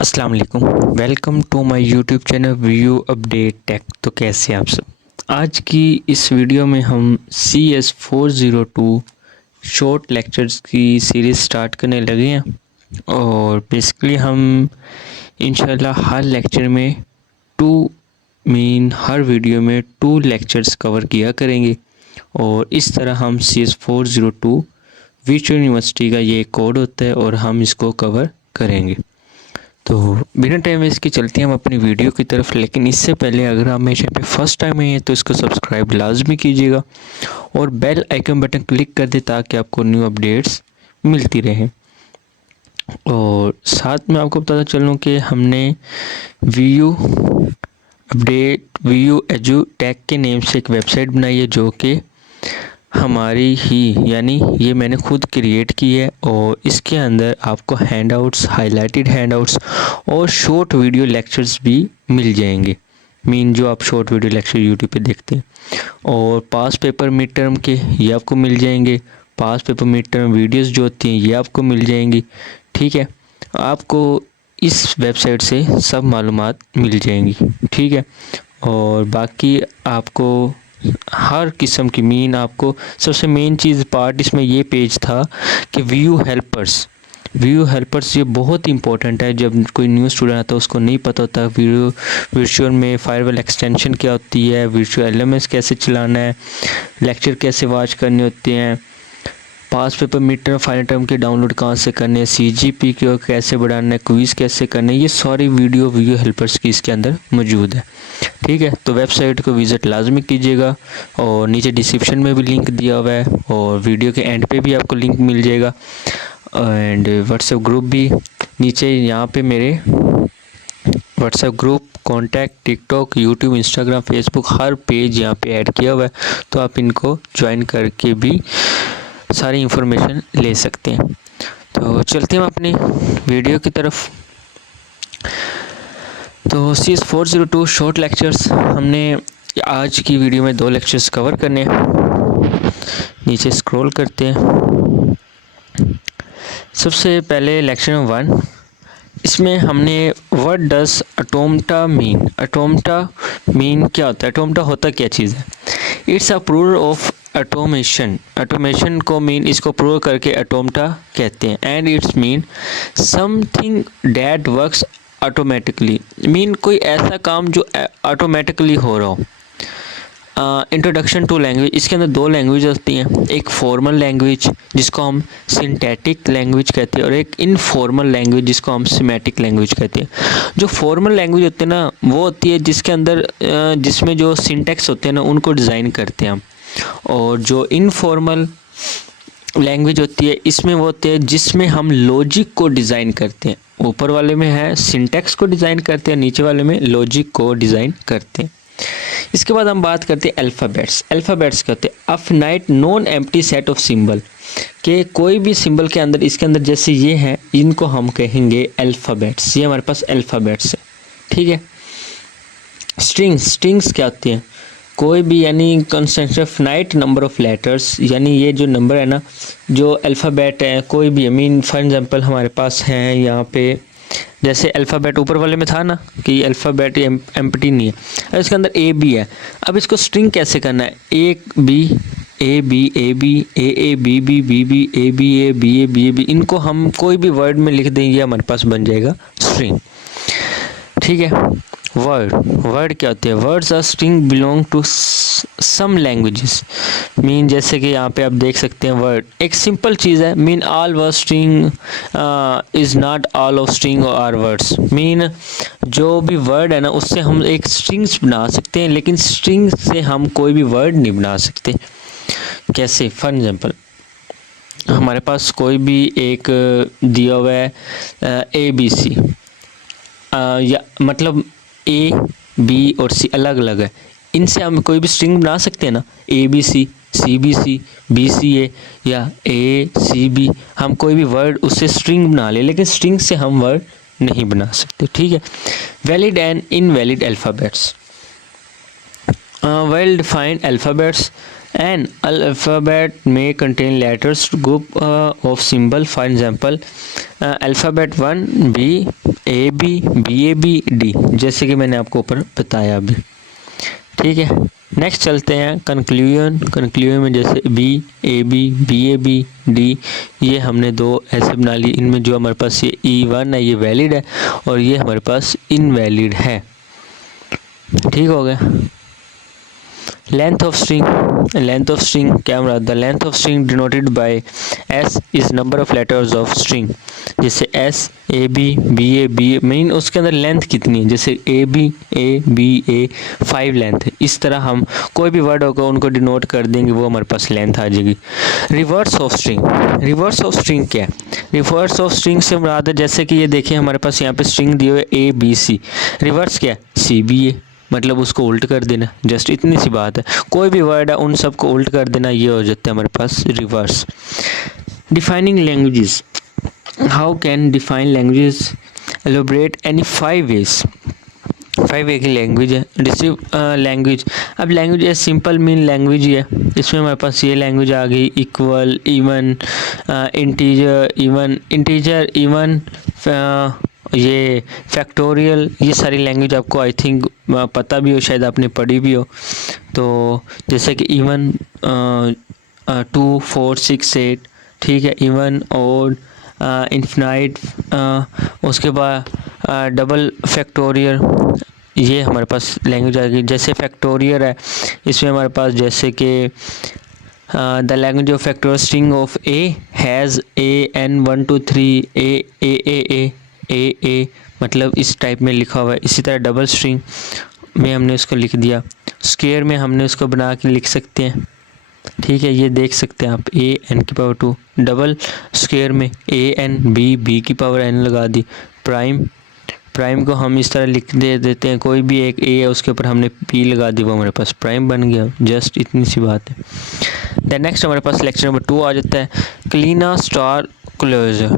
अस्सलाम वालेकुम। Welcome to my YouTube channel view update tech. तो कैसे हैं आप सब। आज की इस वीडियो में हम CS402 शॉर्ट लेक्चर्स की सीरीज़ स्टार्ट करने लगे हैं और बेसिकली हम इंशाल्लाह हर लेक्चर में हर वीडियो में 2 लेक्चर्स कवर किया करेंगे और इस तरह हम CS402 विच यूनिवर्सिटी का ये कोड होता है और हम इसको कवर करेंगे। तो बिना टाइम वेस्ट के चलते हैं हम अपनी वीडियो की तरफ। लेकिन इससे पहले अगर आप मेरे चैनल पे फर्स्ट टाइम आए हैं तो इसको सब्सक्राइब लाजमी कीजिएगा और बेल आइकन बटन क्लिक कर दे ताकि आपको न्यू अपडेट्स मिलती रहें। और साथ में आपको बताता चलूँ कि हमने व्यू एजू टेक के नेम से एक वेबसाइट बनाई है जो कि हमारी ही यानी ये मैंने खुद क्रिएट की है और इसके अंदर आपको हैंडआउट्स, हाइलाइटेड हैंडआउट्स और शॉर्ट वीडियो लेक्चर्स भी मिल जाएंगे। जो आप शॉर्ट वीडियो लेक्चर यूट्यूब पे देखते हैं और पास पेपर मिड टर्म के ये आपको मिल जाएंगे। पास पेपर मिड टर्म वीडियोस जो होती हैं ये आपको मिल जाएंगी। ठीक है, आपको इस वेबसाइट से सब मालूमात मिल जाएंगी। ठीक है, और बाकी आपको हर किस्म की आपको सबसे मेन चीज़ पार्ट इसमें ये पेज था कि व्यू हेल्पर्स ये बहुत इंपॉर्टेंट है। जब कोई न्यू स्टूडेंट आता है उसको नहीं पता होता वर्चुअल में फायरवॉल एक्सटेंशन क्या होती है, वर्चुअल LMS कैसे चलाना है, लेक्चर कैसे वॉच करने होते हैं, past paper mid term final term के डाउनलोड कहाँ से करने हैं, CGP को कैसे बढ़ाना है, क्विज़ कैसे करना है, ये सारी व्यू हेल्पर्स की इसके अंदर मौजूद है। ठीक है, तो वेबसाइट को विज़िट लाजमी कीजिएगा और नीचे डिस्क्रिप्शन में भी लिंक दिया हुआ है और वीडियो के एंड पे भी आपको लिंक मिल जाएगा एंड व्हाट्सएप ग्रुप भी नीचे यहाँ पे मेरे WhatsApp group, contact, TikTok, YouTube, Instagram, Facebook हर पेज यहाँ पे ऐड किया हुआ है तो आप इनको ज्वाइन करके भी सारी इंफॉर्मेशन ले सकते हैं। तो चलते हैं अपनी वीडियो की तरफ। तो CS402 शॉर्ट लेक्चर्स हमने आज की वीडियो में 2 लेक्चर्स कवर करने हैं। नीचे स्क्रॉल करते हैं। सबसे पहले लेक्चर 1, इसमें हमने what does automata mean. Automata mean क्या होता है, ऑटोमेटा होता क्या चीज़ है। It's a plural of automation को इसको प्लूरल करके ऑटोमेटा कहते हैं and it's mean something that works automatically. कोई ऐसा काम जो ऑटोमेटिकली हो रहा हो। इंट्रोडक्शन टू लैंग्वेज, इसके अंदर 2 लैंग्वेज होती हैं, एक फॉर्मल लैंग्वेज जिसको हम सिंथेटिक लैंग्वेज कहते हैं और एक इनफॉर्मल लैंग्वेज जिसको हम सिमेटिक लैंग्वेज कहते हैं। जो फॉर्मल लैंग्वेज होती है ना वो होती है जिसके अंदर जिसमें जो सिंटेक्स होते हैं ना उनको डिज़ाइन करते हैं हम, और जो इनफॉर्मल लैंग्वेज होती है इसमें वो होते हैं जिसमें हम लॉजिक को डिज़ाइन करते हैं। ऊपर वाले में है सिंटेक्स को डिज़ाइन करते हैं, नीचे वाले में लॉजिक को डिज़ाइन करते हैं। इसके बाद हम बात करते हैं अल्फ़ाबेट्स। अल्फ़ाबेट्स क्या होते हैं, a finite non empty set of symbol, के कोई भी सिंबल के अंदर इसके अंदर जैसे ये हैं इनको हम कहेंगे अल्फ़ाबेट्स। ये हमारे पास अल्फ़ाबेट्स है। ठीक है, स्ट्रिंग्स क्या होती हैं, कोई भी यानी constant finite number of letters, यानी ये जो नंबर है ना जो अल्फ़ाबेट है कोई भी फॉर एग्जांपल हमारे पास है यहाँ पे जैसे अल्फ़ाबेट ऊपर वाले में था ना कि अल्फ़ाबेट एम्प्टी नहीं है, अब इसके अंदर A B है। अब इसको स्ट्रिंग कैसे करना है, A B A B A B A A B B B B A B A B A B A B, इनको हम कोई भी वर्ड में लिख देंगे हमारे पास बन जाएगा स्ट्रिंग। ठीक है, वर्ड क्या होते हैं, words are string belong to some languages. जैसे कि यहाँ पे आप देख सकते हैं वर्ड एक सिंपल चीज़ है। All word string is not all of string are words. जो भी वर्ड है ना उससे हम एक स्ट्रिंग्स बना सकते हैं लेकिन स्ट्रिंग से हम कोई भी वर्ड नहीं बना सकते। कैसे, फॉर एग्जांपल हमारे पास कोई भी एक दिया हुआ है ABC, या मतलब A B और C अलग अलग है, इनसे हम कोई भी स्ट्रिंग बना सकते हैं ना, ABC CBC BCA या ACB, हम कोई भी वर्ड उससे स्ट्रिंग बना ले लेकिन स्ट्रिंग से हम वर्ड नहीं बना सकते। ठीक है, valid and invalid alphabets. Well defined alphabets An alphabet may contain letters group of symbol. For example, alphabet 1 B A B B A B D, जैसे कि मैंने आपको ऊपर बताया अभी। ठीक है, नेक्स्ट चलते हैं कंक्लूजन में जैसे बी ए बी डी, ये हमने दो ऐसे बना ली। इनमें जो हमारे पास ये E1 है ये वैलिड है और ये हमारे पास इनवैलिड है। ठीक हो गया। लेंथ ऑफ स्ट्रिंग क्या मुराद? The length of string denoted by s is number of letters of string. जैसे s a b a mean उसके अंदर लेंथ कितनी है, जैसे ए बी ए 5 लेंथ है। इस तरह हम कोई भी वर्ड होगा उनको डिनोट कर देंगे, वो हमारे पास लेंथ आ जाएगी। रिवर्स ऑफ स्ट्रिंग क्या है? रिवर्स ऑफ स्ट्रिंग से मुराद है जैसे कि ये देखिए हमारे पास यहाँ पे स्ट्रिंग दिए हुए ए बी सी, रिवर्स क्या है? सी बी ए, मतलब उसको उल्ट कर देना। जस्ट इतनी सी बात है, कोई भी वर्ड है उन सबको उल्ट कर देना, ये हो जाता है हमारे पास reverse. Defining languages, how can define languages? Elaborate any 5 ways. 5 way की लैंग्वेज है। रिसीव लैंग्वेज, अब लैंग्वेज है सिंपल मीन लैंग्वेज ही है। इसमें हमारे पास ये लैंग्वेज आ गई इक्वल, इवन, इंटीजर, इवन, ये फैक्टोरियल, ये सारी लैंग्वेज आपको आई थिंक पता भी हो, शायद आपने पढ़ी भी हो। तो जैसे कि इवन 2 4 6 8, ठीक है, इवन और इन्फिनाइट, उसके बाद डबल फैक्टोरियल, ये हमारे पास लैंग्वेज आ गई। जैसे फैक्टोरियल है, इसमें हमारे पास जैसे कि the language of factorial string of A has AN 1 2 3 ए, मतलब इस टाइप में लिखा हुआ है। इसी तरह डबल स्ट्रिंग में हमने उसको लिख दिया, स्क्वायर में हमने उसको बना के लिख सकते हैं। ठीक है, ये देख सकते हैं आप AN की पावर 2, डबल स्क्वायर में AN B की पावर N लगा दी। प्राइम को हम इस तरह लिख देते हैं, कोई भी एक ए है उसके ऊपर हमने P लगा दी, वो हमारे पास प्राइम बन गया। जस्ट इतनी सी बात है। दैन नेक्स्ट हमारे पास लेक्चर नंबर 2 आ जाता है, क्लीना स्टार क्लोजर।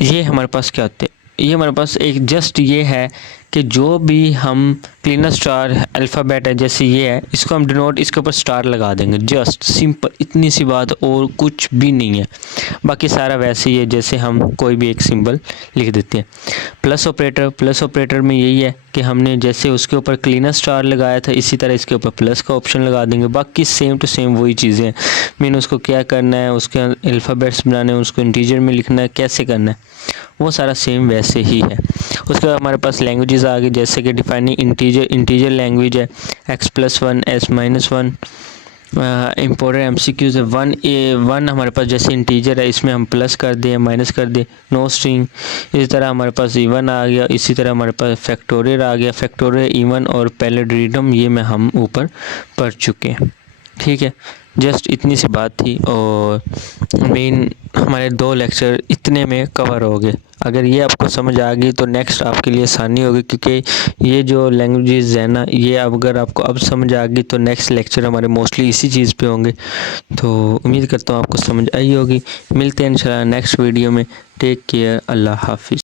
ये हमारे पास क्या होते हैं? ये हमारे पास एक जस्ट ये है कि जो भी हम क्लीनर स्टार अल्फ़ाबेट है जैसे ये है, इसको हम डिनोट इसके ऊपर स्टार लगा देंगे। जस्ट सिंपल इतनी सी बात, और कुछ भी नहीं है। बाकी सारा वैसे ही है जैसे हम कोई भी एक सिंबल लिख देते हैं। प्लस ऑपरेटर में यही है कि हमने जैसे उसके ऊपर क्लीनर स्टार लगाया था, इसी तरह इसके ऊपर प्लस का ऑप्शन लगा देंगे। बाकी सेम टू सेम वही चीज़ें हैं। मीन उसको क्या करना है, उसके अल्फ़ाबेट्स बनाने हैं, उसको इंटीजर में लिखना है, कैसे करना है, वो सारा सेम वैसे ही है। उसके बाद हमारे पास लैंग्वेजेस आ गई, जैसे कि डिफाइनिंग इंटीजर लैंग्वेज है x+1 s-1। इम्पोर्टेंट MCQs है। 1 हमारे पास जैसे इंटीजर है, इसमें हम प्लस कर दें माइनस कर दें, नो स्ट्रिंग। इसी तरह हमारे पास इवन आ गया, इसी तरह हमारे पास फैक्टोरियल आ गया। फैक्टोरियल, इवन और पैरेललिज्म ये में हम ऊपर पढ़ चुके हैं। ठीक है, जस्ट इतनी सी बात थी और मेन हमारे 2 लेक्चर इतने में कवर हो गए। अगर ये आपको समझ आ गई तो नेक्स्ट आपके लिए आसानी होगी, क्योंकि ये जो लैंग्वेजेस है ना, ये अगर आपको अब समझ आ गई तो नेक्स्ट लेक्चर हमारे मोस्टली इसी चीज़ पे होंगे। तो उम्मीद करता हूँ आपको समझ आई होगी। मिलते हैं इंशाल्लाह नेक्स्ट वीडियो में। टेक केयर, अल्लाह हाफिज़।